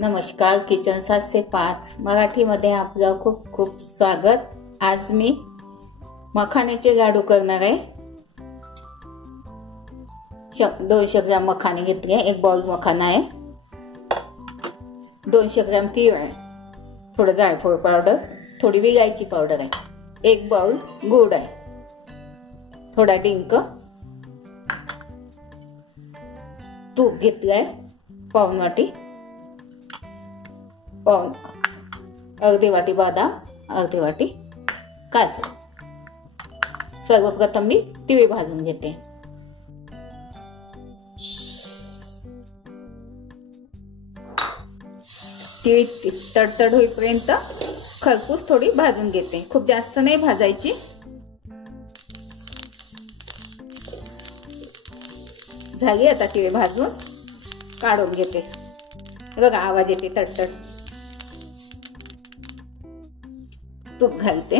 नमस्कार, किचन 705 मराठीमध्ये आपलं खूप खूप स्वागत। आज मी मखाण्याचे लाडू करणार आहे। 200 ग्रॅम मखाणे घेतले, एक बाउल मखाना आहे, 200 ग्रॅम तीळ आहे, थोडं जायफळ पावडर, थोडी विलायची पावडर आहे, एक बाउल गूळ आहे, थोडा डिंक, तूप घेतलंय पाऊण वाटी, अर्धी वाटी बदाम, अर्धी वाटी काजू। सर्वप्रथम मी तीळ भाजून घेते। तीळ तडतड होईपर्यंत खरपूस थोडी भाजून घेते, खूप जास्त नाही भाजायची। झाली आता तीळ भाजून, काढून घेते। बघा आवाज येते तडतड। तूप घालते,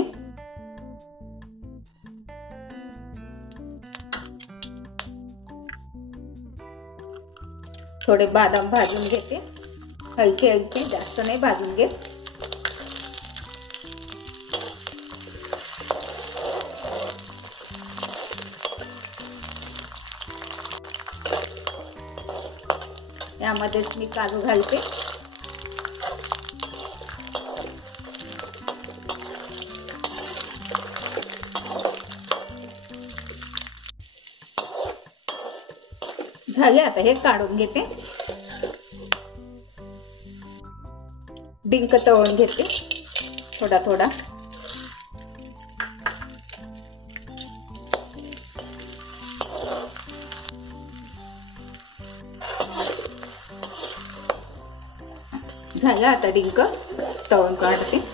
थोडे बदाम भाजून घेते, हलके हलके, जास्त नाही भाजून घेत। यामध्येच मी काजू घालते, झाले आता हे काढून घेते। डिंक तळून घेते थोडा थोडा, झालं आता डिंक तळून काढते।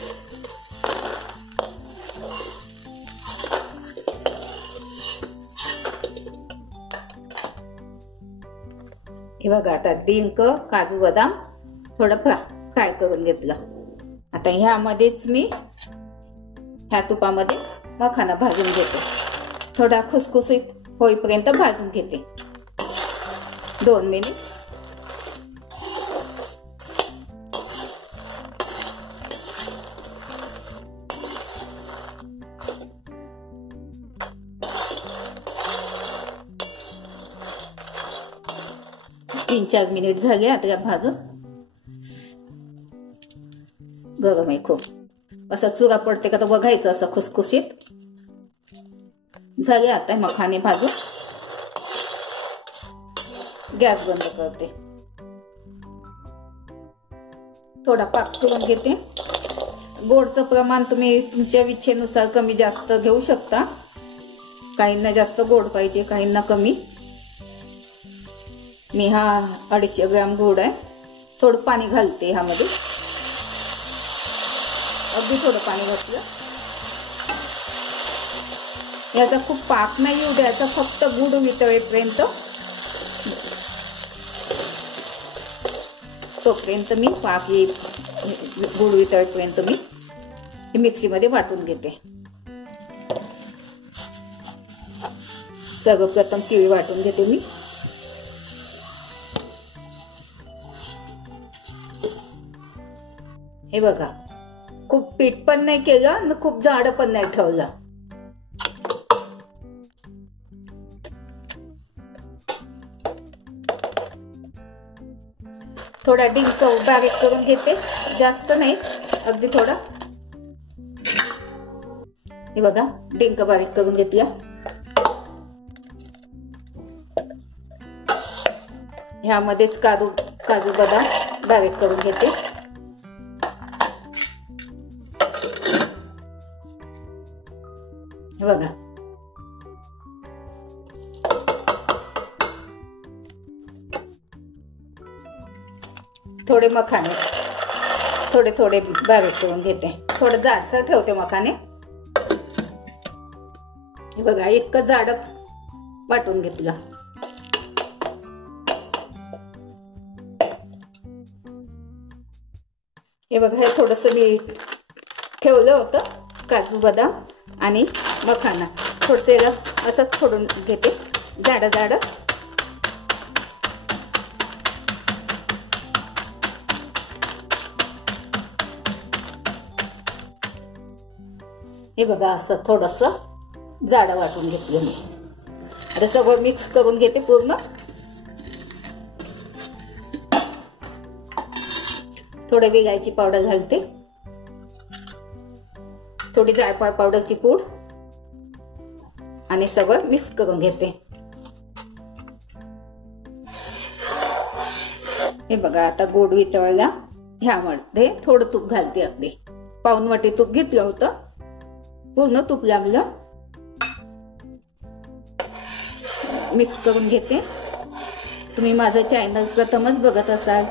हे बघा आता डिंक, काजू, बदाम थोडं फ्राय करून घेतलं। आता ह्यामध्येच मी ह्या तुपामध्ये मखाना भाजून घेते, थोडा खुसखुशीत होईपर्यंत भाजून घेते 2 मिनिट। तीन 4 मिनिट झाले आता या भाजून। गरम आहे खूप, असं चुरा पडते का तर बघायचं, असं खुसखुशीत झाले। आता मखाने भाजून गॅस बंद करते, थोडा पाक करून घेते। गोडचं प्रमाण तुम्ही तुमच्या इच्छेनुसार कमी जास्त घेऊ शकता, काहींना जास्त गोड पाहिजे, काहींना कमी। मी हा 250 ग्रॅम गूळ आहे, थोडं पाणी घालते ह्यामध्ये, अगदी थोडं पाणी घातलं। याचा खूप पाक नाही येऊ द्यायचा, फक्त गूळ वितळेपर्यंत, तोपर्यंत मी पाक येईल, गूळ वितळेपर्यंत मी मिक्सीमध्ये वाटून घेते। सर्वप्रथम तीळ वाटून घेते मी। हे बघा, खूप पीठ पण नाही केलं आणि खूप जाड पण नाही ठेवलं। थोडा डिंक बारीक करून घेते, जास्त नाही, अगदी थोडा। हे बघा डिंक बारीक करून घेतला। ह्यामध्येच काजू बदाम बारीक करून घेते। हे बघा थोडे मखाने थोडे थोडे बारीक करून घेते, थोडं जाडसर ठेवते मखाने। हे बघा इतकं जाड वाटून घेतलं। हे बघा हे थोडंसं मी ठेवलं होतं, काजू बदाम आणि मखाना थोडसे असंच फोडून घेते जाड जाड। हे बघा असं थोडंसं जाडं वाटून घेतलं मी. आता सगळं मिक्स करून घेते पूर्ण. थोडं वेलची पावडर घालते, थोडी जायफळ पावडरची पूड आणि सगळं मिक्स करून घेते. हे बघा आता गोड वितळला. ह्यामध्ये थोडं तूप घालते. अगदी पाऊण वाटी तूप घेतलं होतं, पूर्ण तूप लागलं. मिक्स करून घेते. तुम्ही माझं चॅनल प्रथमच बघत असाल,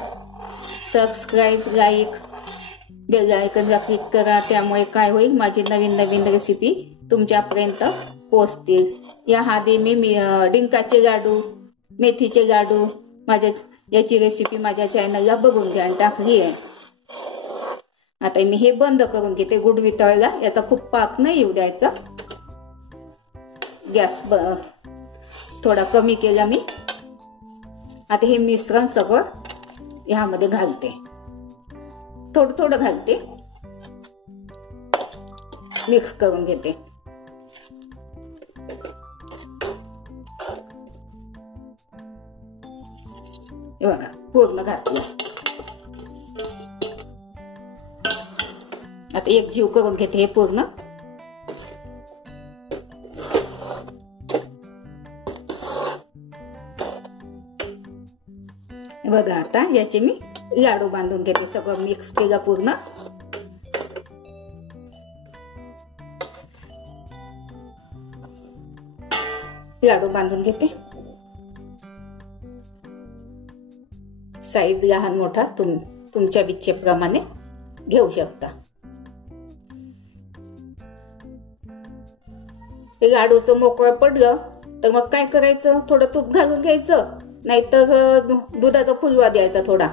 सबस्क्राईब, लाईक, बेल आयकॉनला क्लिक करा. त्यामुळे काय होईल, माझी नवीन नवीन रेसिपी तुमच्यापर्यंत पोहोचतील. या आधी मी डिंकाचे लाडू, मेथीचे लाडू, याची रेसिपी माझ्या चॅनलला बघून घ्या, टाकली आहे. आता मी हे बंद करून घेते. गुड वितळला. याचा खूप पाक नाही येऊ द्यायचा. गॅस थोडा कमी केला मी. आता हे मिश्रण सगळं ह्यामध्ये घालते. थोडं थोडं घालते, मिक्स करून घेते. हे बघा पूर्ण घातलं. आता एक जीव करून घेते हे पूर्ण. बघा आता याचे मी लाडू बांधून घेते. सगळं मिक्स केलं पूर्ण. लाडू बांधून घेते. साईज लहान मोठा तुमच्या इच्छेप्रमाणे घेऊ शकता. लाडूचं मोकळं पडलं तर मग काय करायचं, थोडं तूप घालून घ्यायचं, नाहीतर दुधाचा फुलवा द्यायचा थोडा.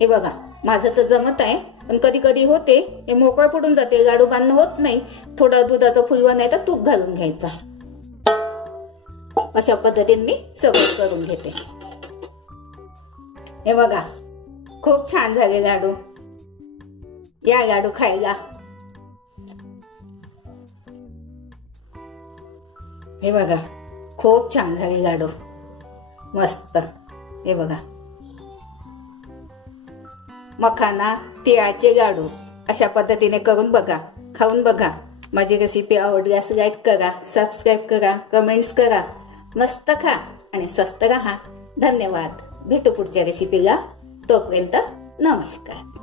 हे बघा माझं तर जमत आहे, पण कधी कधी होते हे मोकळं पडून जाते, लाडू बांधणं होत नाही. थोडा दुधाचा फुलवा नाही तर तूप घालून घ्यायचा. अशा पद्धतीने मी सगळं करून घेते. हे बघा खूप छान झाले लाडू. या लाडू खायला. हे बघा खूप छान झाले लाडू, मस्त. हे बघा मखाना तिळाचे लाडू अशा पद्धतीने करून बघा, खाऊन बघा. माझी रेसिपी आवडल्यास लाईक करा, सबस्क्राईब करा, कमेंट्स करा. मस्त खा आणि स्वस्त राहा. धन्यवाद. भेटू पुढच्या रेसिपीला. तोपर्यंत नमस्कार.